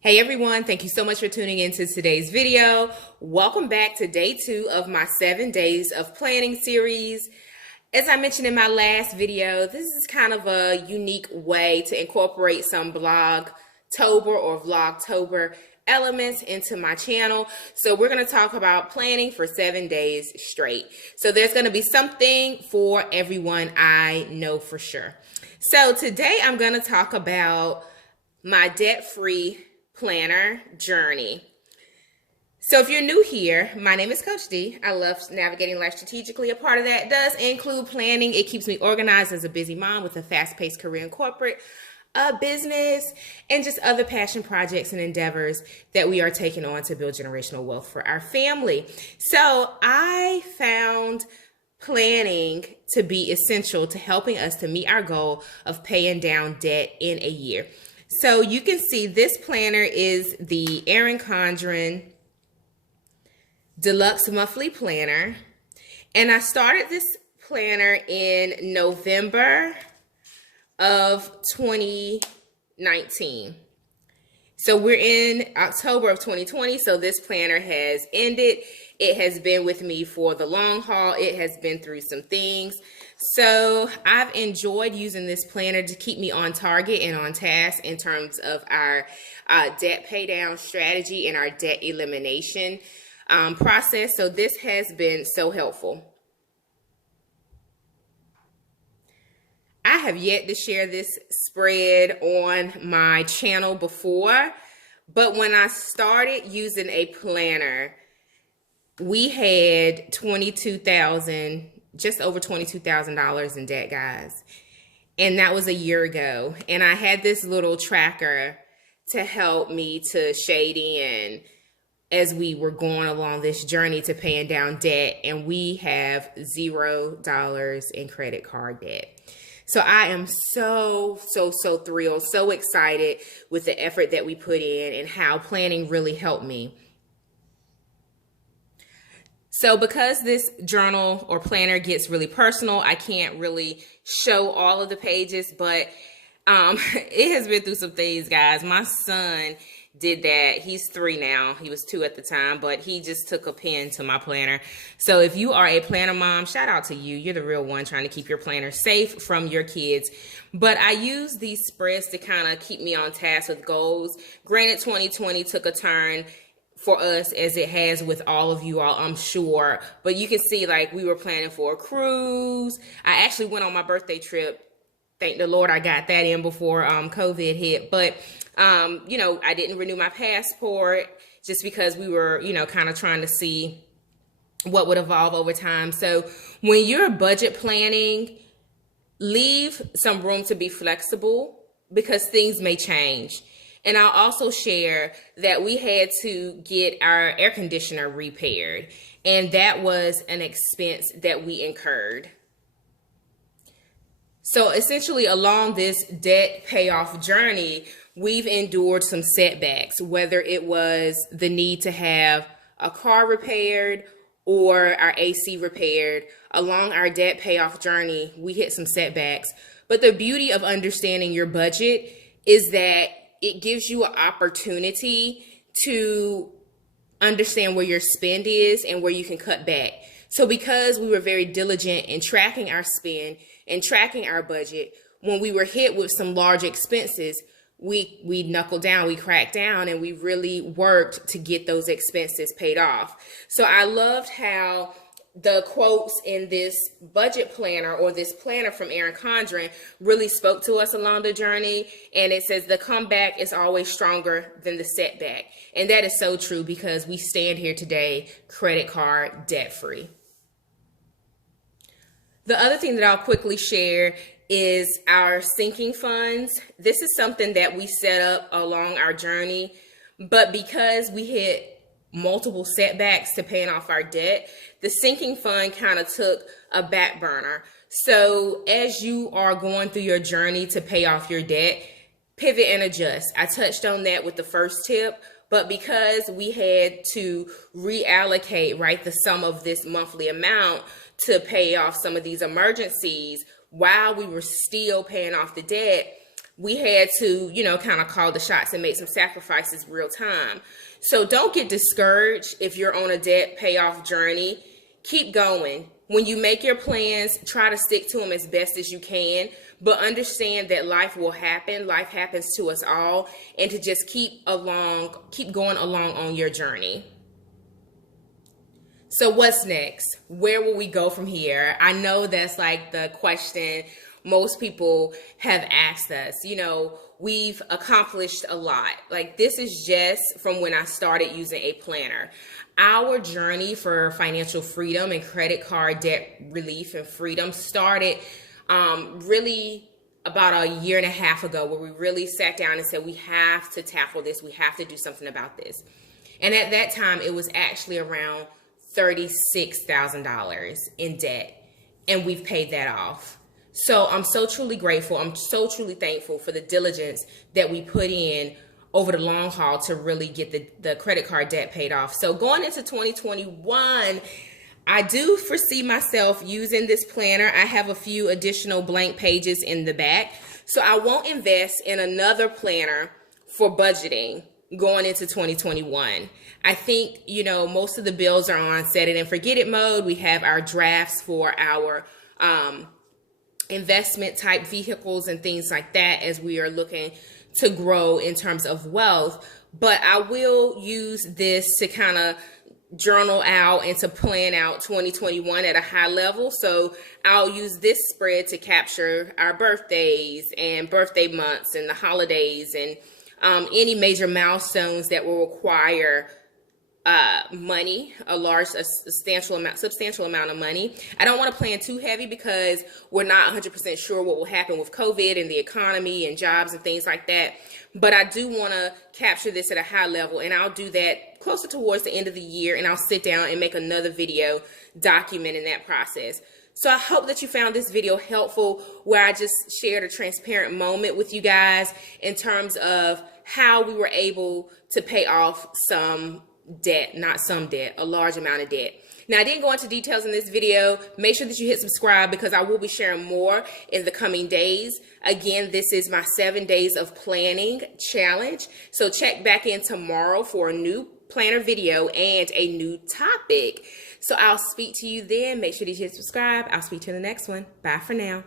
Hey everyone, thank you so much for tuning into today's video. Welcome back to day 2 of my 7 days of planning series. As I mentioned in my last video, this is kind of a unique way to incorporate some Blogtober or Vlogtober elements into my channel. So we're going to talk about planning for 7 days straight. So there's going to be something for everyone, I know for sure. So today I'm going to talk about my debt-free planner journey. So if you're new here, my name is Coach D. I love navigating life strategically. A part of that does include planning. It keeps me organized as a busy mom with a fast-paced career in corporate business and just other passion projects and endeavors that we are taking on to build generational wealth for our family. So I found planning to be essential to helping us to meet our goal of paying down debt in a year. So you can see this planner is the Erin Condren Deluxe Monthly Planner. And I started this planner in November of 2019. So we're in October of 2020. So this planner has ended. It has been with me for the long haul. It has been through some things. So I've enjoyed using this planner to keep me on target and on task in terms of our debt pay down strategy and our debt elimination process. So this has been so helpful. I have yet to share this spread on my channel before, but when I started using a planner, we had just over $22,000 in debt, guys. And that was a year ago. And I had this little tracker to help me to shade in as we were going along this journey to paying down debt. And we have $0 in credit card debt. So I am so thrilled, so excited with the effort that we put in and how planning really helped me. So because this journal or planner gets really personal, I can't really show all of the pages, but it has been through some things, guys. My son did that. He's 3 now. He was 2 at the time, but he just took a pen to my planner. So if you are a planner mom, shout out to you. You're the real one trying to keep your planner safe from your kids. But I use these spreads to kind of keep me on task with goals. Granted, 2020 took a turn for us as it has with all of you all, I'm sure. But you can see, like, we were planning for a cruise. I actually went on my birthday trip. Thank the Lord I got that in before COVID hit. But, I didn't renew my passport just because we were, kind of trying to see what would evolve over time. So when you're budget planning, leave some room to be flexible because things may change. And I'll also share that we had to get our air conditioner repaired, and that was an expense that we incurred. So essentially, along this debt payoff journey, we've endured some setbacks, whether it was the need to have a car repaired or our AC repaired. Along our debt payoff journey, we hit some setbacks. But the beauty of understanding your budget is that it gives you an opportunity to understand where your spend is and where you can cut back. So because we were very diligent in tracking our spend and tracking our budget, when we were hit with some large expenses, we knuckled down, we cracked down, and we really worked to get those expenses paid off. So I loved how the quotes in this budget planner or this planner from Erin Condren really spoke to us along the journey. And it says the comeback is always stronger than the setback. And that is so true because we stand here today credit card debt free. The other thing that I'll quickly share is our sinking funds. This is something that we set up along our journey, but because we hit multiple setbacks to paying off our debt, the sinking fund kind of took a back burner. So as you are going through your journey to pay off your debt, pivot and adjust. I touched on that with the first tip, but because we had to reallocate, right, the sum of this monthly amount to pay off some of these emergencies while we were still paying off the debt, we had to, kind of call the shots and make some sacrifices real time. So don't get discouraged if you're on a debt payoff journey. Keep going. When you make your plans, try to stick to them as best as you can, but understand that life will happen. Life happens to us all, and to just keep going along on your journey. So what's next? Where will we go from here? I know that's like the question most people have asked us. We've accomplished a lot. Like, this is just from when I started using a planner. Our journey for financial freedom and credit card debt relief and freedom started really about a year and a half ago, where we really sat down and said, we have to tackle this. We have to do something about this. And at that time, it was actually around $36,000 in debt, and we've paid that off. So I'm so truly grateful. I'm so truly thankful for the diligence that we put in over the long haul to really get the credit card debt paid off. So going into 2021, I do foresee myself using this planner. I have a few additional blank pages in the back. So I won't invest in another planner for budgeting going into 2021. I think, most of the bills are on set it and forget it mode. We have our drafts for our investment type vehicles and things like that as we are looking to grow in terms of wealth. But I will use this to kind of journal out and to plan out 2021 at a high level. So I'll use this spread to capture our birthdays and birthday months and the holidays and any major milestones that will require money, a substantial amount of money. I don't want to plan too heavy because we're not 100% sure what will happen with COVID and the economy and jobs and things like that. But I do want to capture this at a high level, and I'll do that closer towards the end of the year, and I'll sit down and make another video documenting that process. So I hope that you found this video helpful, where I just shared a transparent moment with you guys in terms of how we were able to pay off some debt, a large amount of debt. Now, I didn't go into details in this video. Make sure that you hit subscribe because I will be sharing more in the coming days. Again, this is my 7 days of planning challenge. So check back in tomorrow for a new planner video and a new topic. So I'll speak to you then. Make sure that you hit subscribe. I'll speak to you in the next one. Bye for now.